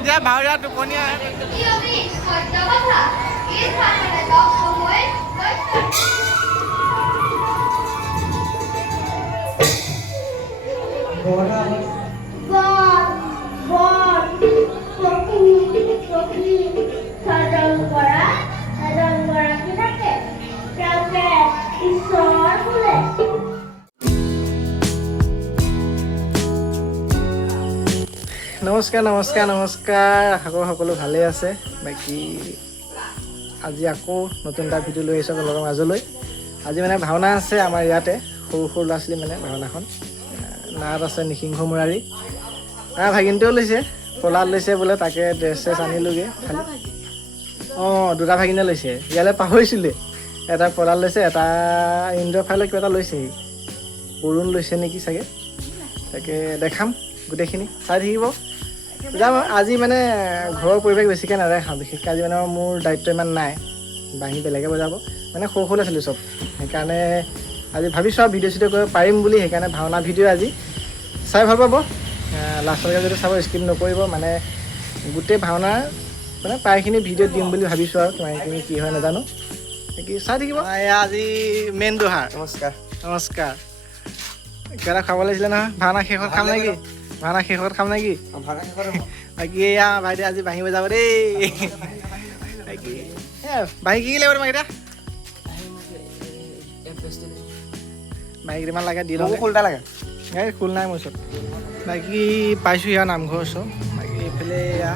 এতিয়া ভাওৰীয়া টোপনীয়া নমস্কাৰ নমস্কাৰ নমস্কাৰ আশা কৰোঁ সকলো ভালেই আছে বাকী আজি আকৌ নতুন এটা ভিডিঅ' লৈ আহিছোঁ আপোনালোকৰ মাজলৈ আজি মানে ভাওনা আছে আমাৰ ইয়াতে সৰু সৰু ল'ৰা ছোৱালী মানে ভাওনাখন নাট আছে নিসিংহ মুৰাৰী ভাগিনটোও লৈছে পলাত লৈছে বোলে তাকে ড্ৰেছ চেছ আনিলোগৈ খালি দুটা ভাগিনে লৈছে ইয়ালৈ পাহৰিছিলে এটা পলাত লৈছে এটা ইন্দ্ৰ ফাইলৰ কিবা এটা লৈছেহি বৰুণ লৈছে নেকি চাগে তাকে দেখাম গোটেইখিনি চাই থাকিব যাম আজি মানে ঘৰৰ পৰিৱেশ বেছিকৈ নাদেখাওঁ বিশেষকৈ আজি মানে মোৰ দায়িত্ব ইমান নাই বাঁহী বেলেগে বজাব মানে সৰু সৰু আছিলোঁ চব সেইকাৰণে আজি ভাবিছোঁ আৰু ভিডিঅ' চিডিঅ' কৰিব পাৰিম বুলি সেইকাৰণে ভাওনা ভিডিঅ' আজি চাই ভাল পাব লাষ্টলৈকে যদি চাব স্কিপ নকৰিব মানে গোটেই ভাওনাৰ মানে প্ৰায়খিনি ভিডিঅ' দিম বুলি ভাবিছোঁ আৰু কিমানখিনি কি হয় নাজানো কি চাই থাকিব এয়া আজি মেইন দোহাৰ নমস্কাৰ নমস্কাৰ কিবা এটা খাব লাগিছিলে নহয় ভাওনা শেষত খাম নেকি ভাওনা শেষত খাম নেকি বাকী এয়া ভাইটি আজি বাঁহী বজাব দেই বাকী বাঁহী কি লাগিব তোমাক এতিয়া বাঁহী কেইটামান লাগে দি লওঁ খোল এটা লাগে এই খোল নাই মোৰ ওচৰত বাকী পাইছোঁ ইয়াৰ নামঘৰ ওচৰত বাকী এইফালে এয়া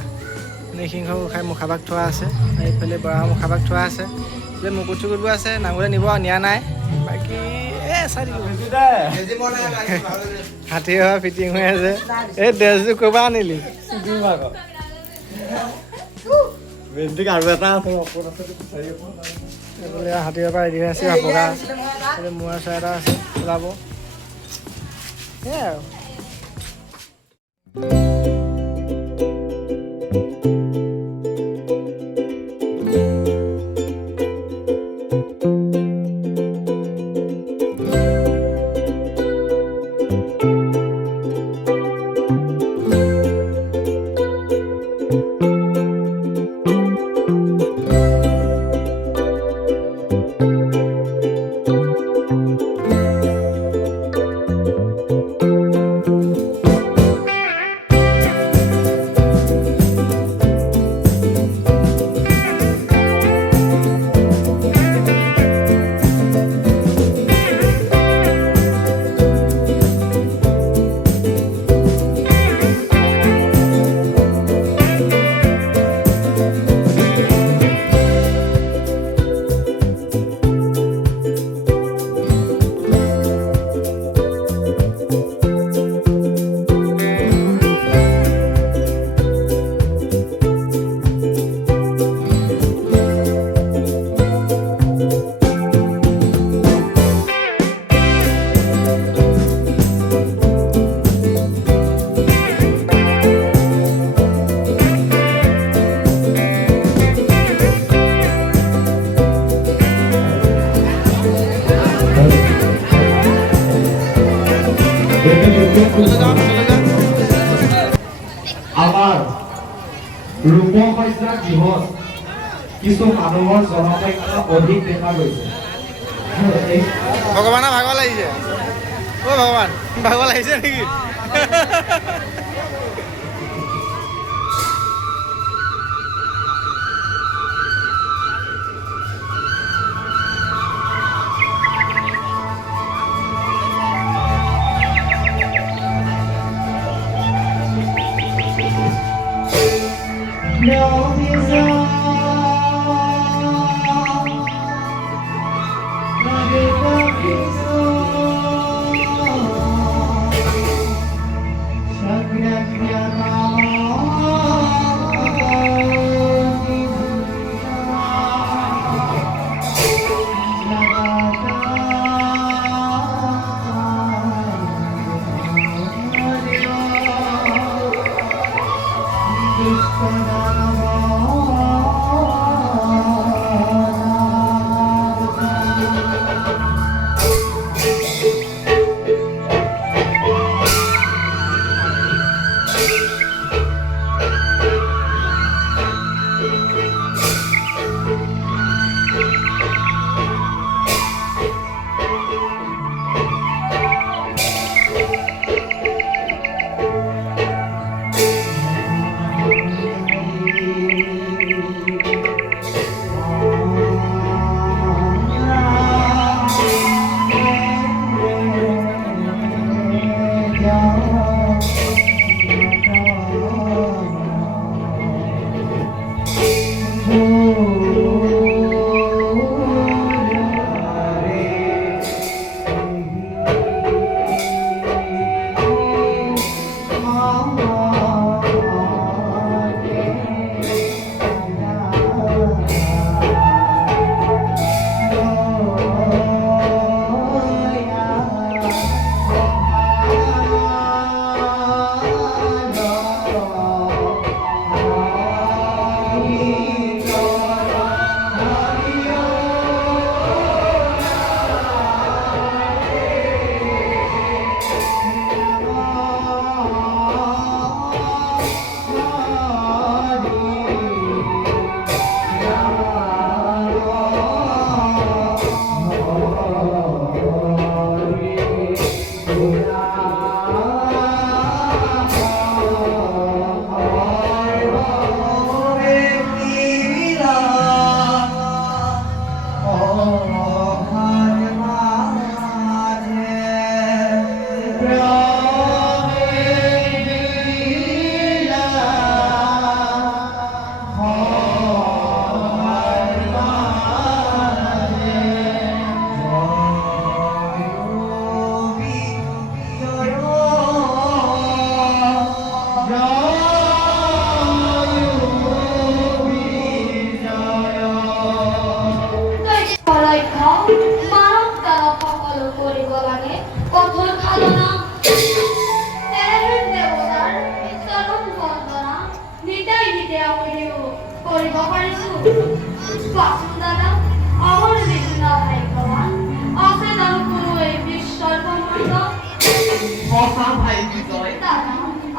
নৃসিংহ গোসাঁই মুখাভাগ থোৱা আছে এইফালে বৰা মুখাভাগ থোৱা আছে যে মুকুট চুকুটবোৰ আছে নামঘৰলৈ নিব নিয়া নাই বাকী চাই হাতী হোৱা ফিটিং হৈ আছে এই ড্ৰেছযোৰ ক'ৰপৰা আনিলি আৰু এটা আছে হাতীৰ পৰা ৰেডি হৈ আছে বগা মোৱা চাই এটা আছে ওলাব সেয়াই আৰু আমাৰ ৰূপসজ্জা গৃহত কিছু মানুহৰ জনসংখ্যা অধিক দেখা গৈছে ভগৱানৰ ভাগৰ লাগিছে ভগৱান ভাগৰ লাগিছে নেকি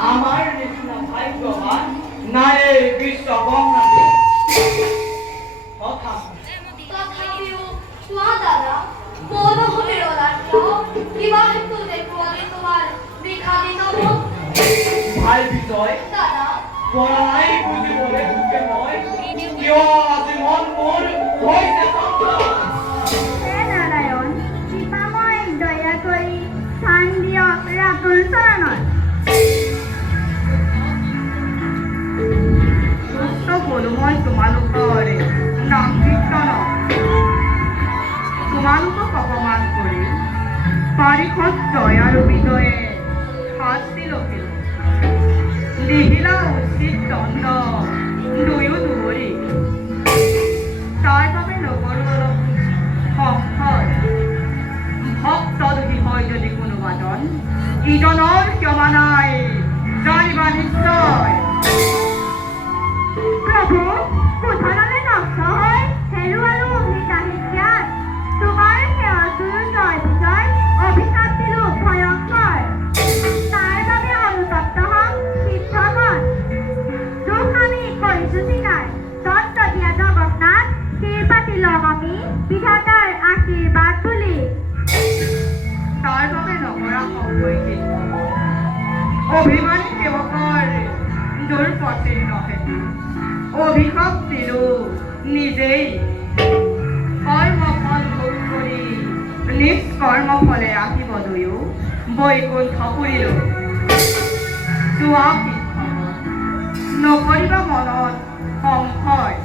আমাৰ নিষ্ঠা ভাগ্যবান নায়ে বিশ্ব ব্ৰহ্মাণ্ডে তথাপিও চোৱা দাদা মনোহৰেৰ ওলাটো কিবা হেতু দেখুৱালে তোমাৰ বিখাদিত মন ভাই বিজয় দাদা পৰাই বুজিবলৈ তোকে মই কিয় আজি মন মোৰ হৈছে হে নাৰায়ণ কৃপাময় দয়া কৰি স্থান দিয়ক ৰাতুল চৰণত সুস্থ হলো মই তোমালোকৰ নাম কীৰ্তন তোমালোকক অপমান কৰি পাৰিষদ জয় আৰু বিজয়ে শাস্তি লভিল লিহিলা উচিত দণ্ড দুয়ো দুবৰি তাৰ বাবে নগৰো অলপ সংশয় ভক্ত দুখী হয় যদি কোনো বাদন ইজনৰ ক্ষমা নাই জানিবা নিশ্চয় প্ৰভু কোঠালৈ নষ্ট হয় হেৰুৱালো হিতাহিত্যাত তোমাৰ সেৱটোৰ জয় বিজয় অভিশাপ দিলো ভয়ংকৰ তাৰ বাবে অনুতপ্ত হম সিদ্ধমন দুখ আমি কৰিছো স্বীকাৰ তত্ত্ব দিয়া জগন্নাথ শিৰ পাতি লম আমি বিধাতাৰ আশীৰ্বাদ বুলি তাৰ বাবে নকৰা সংকৈকে অভিমানী সেৱকৰ দুৰ্পতিৰ নহেতু অভিশাপ দিলো নিজেই কৰ্মফল ভোগ কৰি নিষ্কৰ্ম ফলে আহিব দুয়ো বৈকুণ্ঠ পুৰিলো চোৱা নকৰিবা মনত সংশয়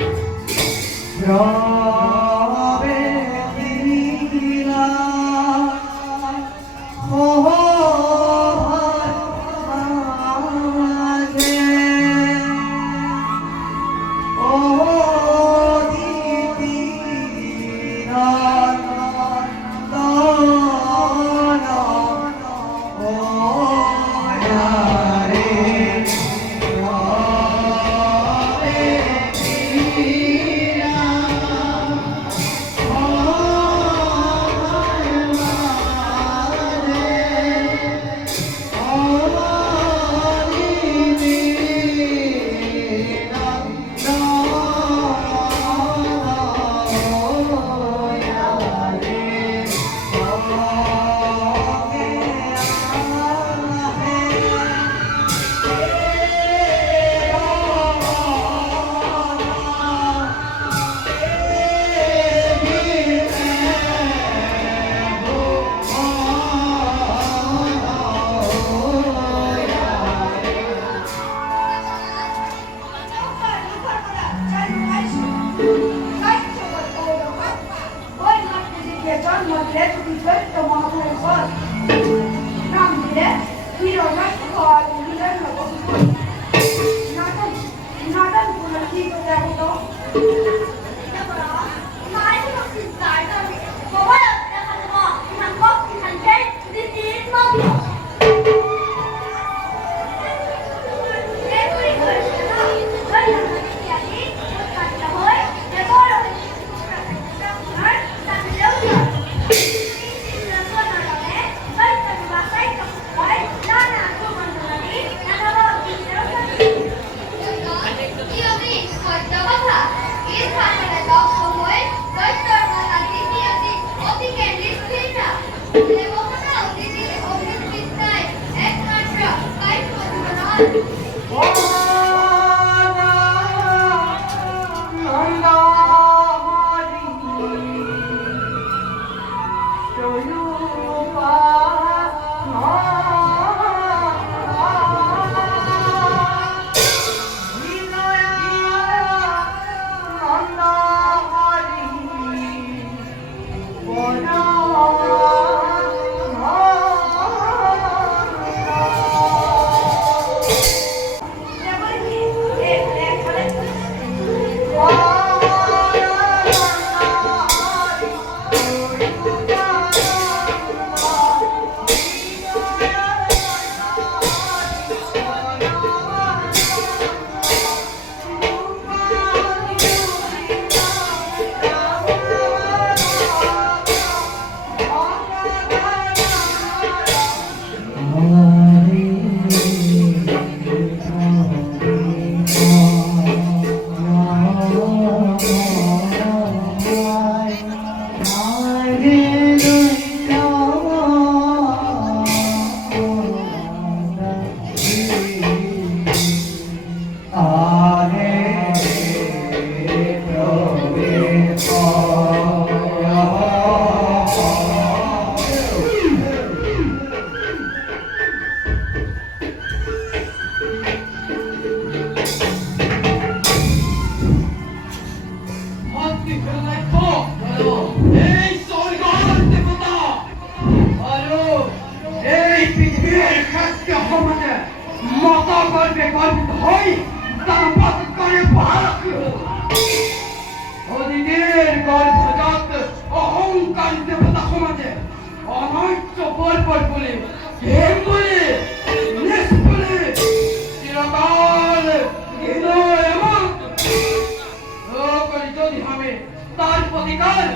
তার প্রতিকার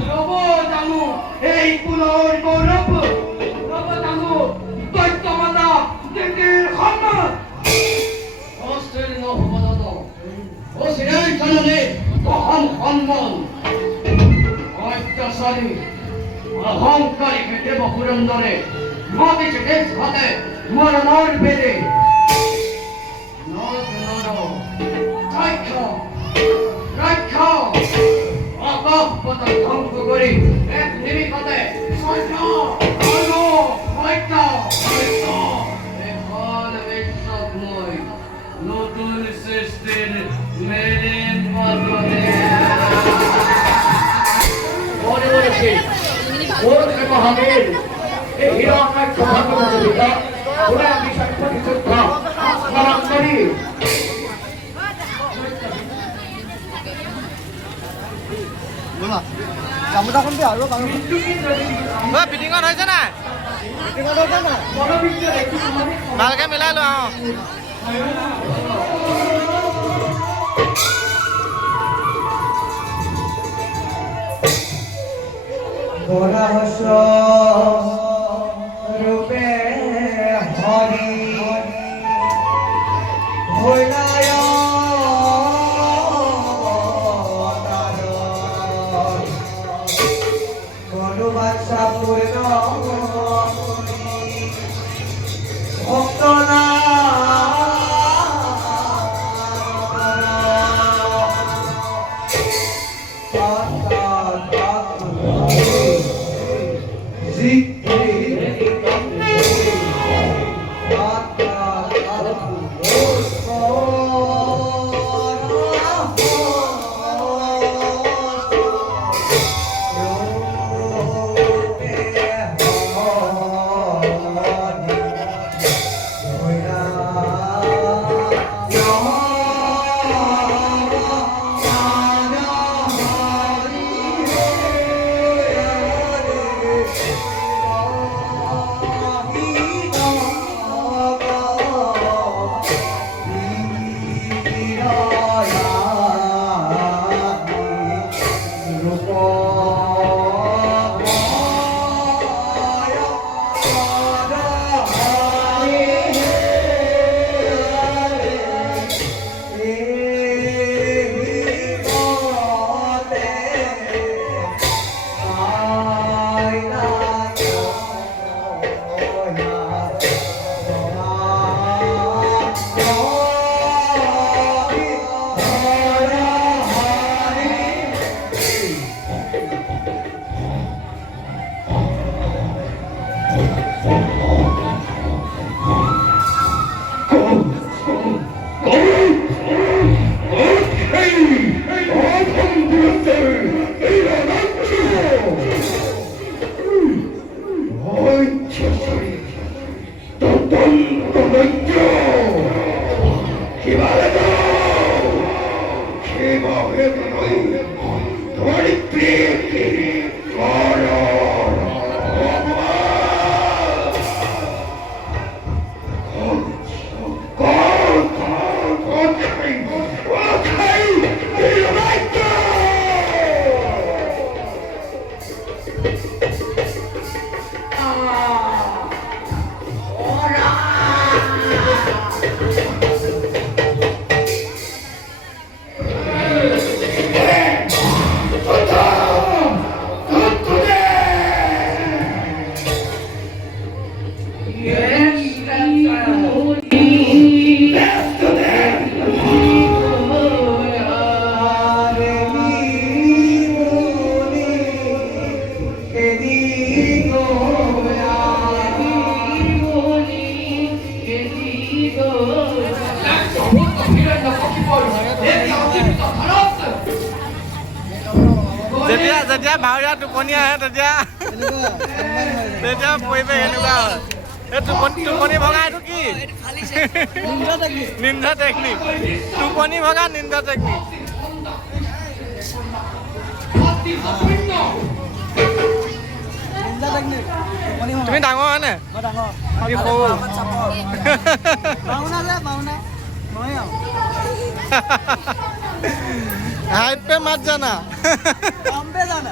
নব জানু এই পুনর গৌরব নব জানু দৈত্য মাতা দেবীর সম্মান অস্ত্রের নববদত ও সিরাই কাননে মহান সম্মান অত্যাচারী অহংকারী দেব পুরন্দরে মাটি চেটে হাতে মরণর বেদে নর রাক্ষা রাক্ষা আকাশ পতন ধ্বংস করে এক নিমিষতে সৈন্য আলো সৈন্য সৈন্য এখন বিশ্বময় নতুন সৃষ্টির মেরে মাধ্যমে মনে মনেছে ওর মহাবীর এই হিরণ্যাক্ষ ভগবত পিতা ওরা বিষয় প্রতিযোদ্ধা স্মরণ করি ফিটিঙত হৈছে নাই ভালকে মিলাই লোৱা ৰূপে হৰি হইলায় মনোবাঞ্ছা পূৰ্ণ ভক্তনা দৈত্য শিৱালয় সেইবাবে মই তোমাৰ যেতিয়া যেতিয়া ভাওৰীয়া টোপনি আহে তেতিয়া তেতিয়া পৰিৱেশ এনেকুৱা হয় এই টোপনি ভগা এইটো কি নিন্দা টেকনিক টোপনি ভগা নিন্দা টেকনিক তুমি ডাঙৰ হয়নে আমি সৰু हाइट पे मत जाना काम पे जाना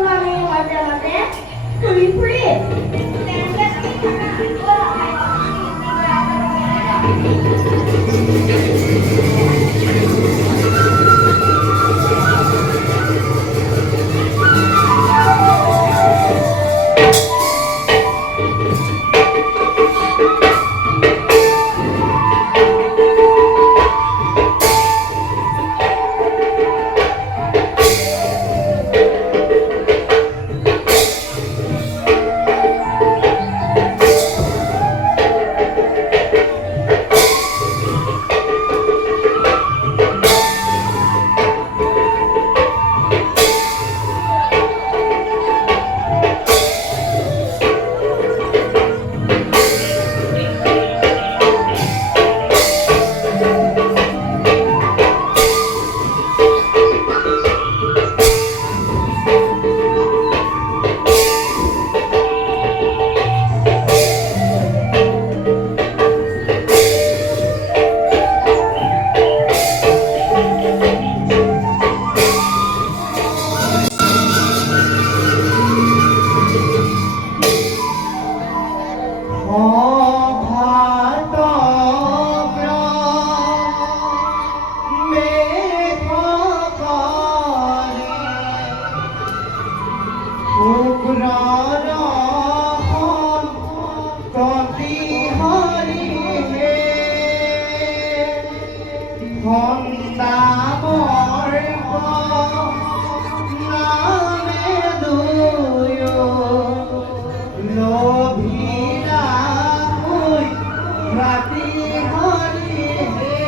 Mama, নামৰ নামে দুয়ো লভিলা হৈ ৰাতি হৰিহে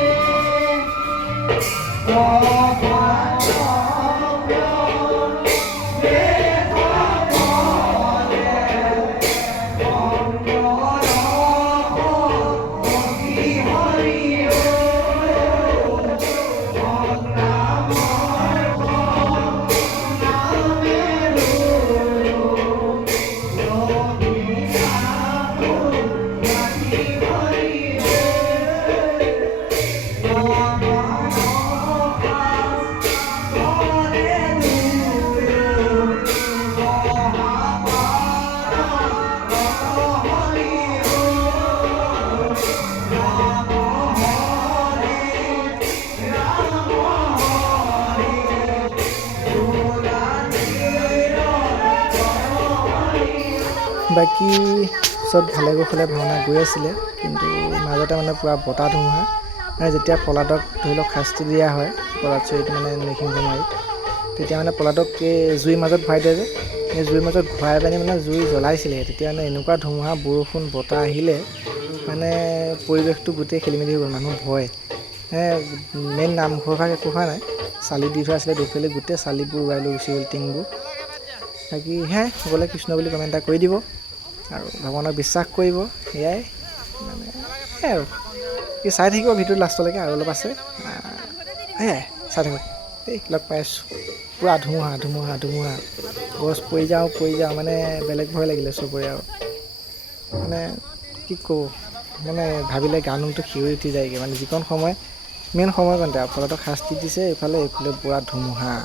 বাকী চব ভালে কুশলে ভাওনা গৈ আছিলে, কিন্তু মাজতে মানে পূৰা বতাহ ধুমুহা মানে যেতিয়া পলাতক ধৰি লওক শাস্তি দিয়া হয় পলাত চৰিত মানে নৃসিংহমাৰীত, তেতিয়া মানে পলাতক এই জুইৰ মাজত ভৰাই দিয়ে যে, এই জুইৰ মাজত ভৰাই পানি মানে জুই জ্বলাইছিলে। তেতিয়া মানে এনেকুৱা ধুমুহা বৰষুণ বতাহ আহিলে মানে পৰিৱেশটো গোটেই খেলি মেলি হৈ গ'ল, মানুহ ভয়। মেইন নামঘৰ ভাগ একো হোৱা নাই, চালি দি থোৱা আছিলে দুফালে, গোটেই চালিবোৰ উৰাই লৈ গুচি গ'ল টিংবোৰ। বাকী সকলোৱে কৃষ্ণ বুলি কমেণ্ট এটা কৰি দিব আৰু ভগৱানক বিশ্বাস কৰিব, সেয়াই মানে আৰু কি চাই থাকিব ভিডিঅ'টো লাষ্টলৈকে, আৰু অলপ আছে চাই থাকক দেই। লগ পাই আছোঁ, পূৰা ধুমুহা ধুমুহা ধুমুহা, গছ পৰি যাওঁ মানে বেলেগ ভয় লাগিলে চবৰে আৰু মানে কি ক'ব, মানে ভাবিলে গা নোমটো শিয়ৰি উঠি যায়গৈ। মানে যিকণ সময় মেইন সময়কণতে আৰু পলাতক শাস্তি দিছে, এইফালে পূৰা ধুমুহা।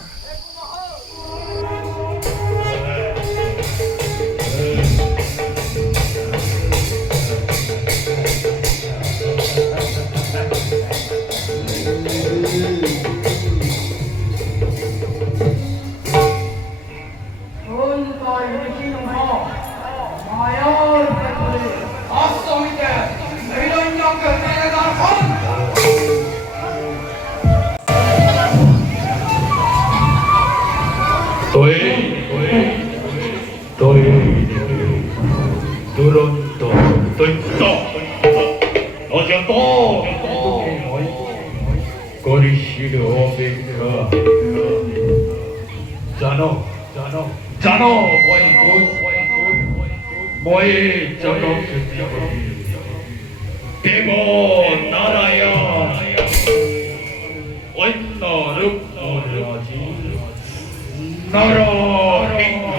জানো মই জনক দেৱ নাৰায়ণ অন্য ৰূপ ৰাজী নৰসিংহ।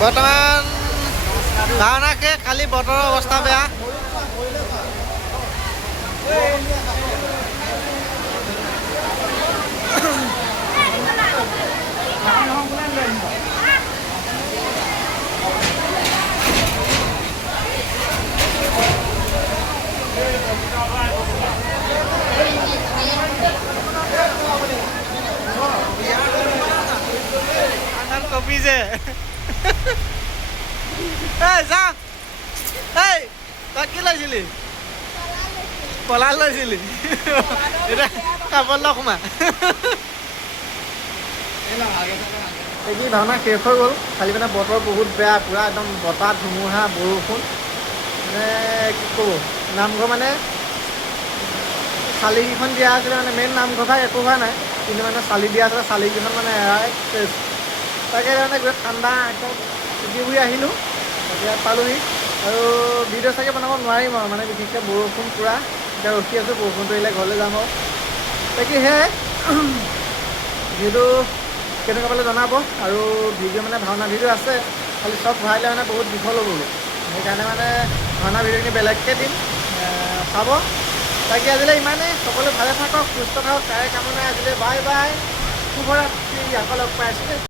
বৰ্তমান ভাওনা শেষ, কালি বতৰৰ অৱস্থা বেয়া। কঁপিছে এই যা এই তই কি লৈছিলি পলা লৈছিলি এতিয়া কাপোৰ লগ সোমা এই ভাওনা শেষ হৈ গ'ল খালি মানে বতৰ বহুত বেয়া পূৰা একদম বতাহ ধুমুহা বৰষুণ মানে কি ক'ব নামঘৰ মানে চালিকেইখন দিয়া আছিলে মানে মেইন নামঘৰ ভাগ একো হোৱা নাই কিন্তু মানে চালি দিয়া আছিলে চালিকেইখন মানে এৰাই চেচ তাকে মানে গৈ ঠাণ্ডা একদম উঠি ফুৰি আহিলোঁ এতিয়া পালোহি আৰু ভিডিঅ' চাগে বনাব নোৱাৰিম আৰু মানে বিশেষকৈ বৰষুণ পূৰা এতিয়া ৰখি আছোঁ বৰষুণটো আহিলে ঘৰলৈ যাম আৰু তাকে সেয়াই ভিডিঅ'টো কেনেকুৱা পালে জনাব আৰু ভিডিঅ' মানে ভাওনা ভিডিঅ' আছে খালি চব ভৰাইলে মানে বহুত দীঘল হ'বগৈ সেইকাৰণে মানে ভাওনা ভিডিঅ'খিনি বেলেগকৈ দিম চাব তাকে আজিলৈ ইমানেই সকলোৱে ভালে থাকক সুস্থ থাকক তাৰে কামনা আজিলৈ বাই বাই শুভৰাত্ৰি আকৌ লগ পাই আছোঁ দেই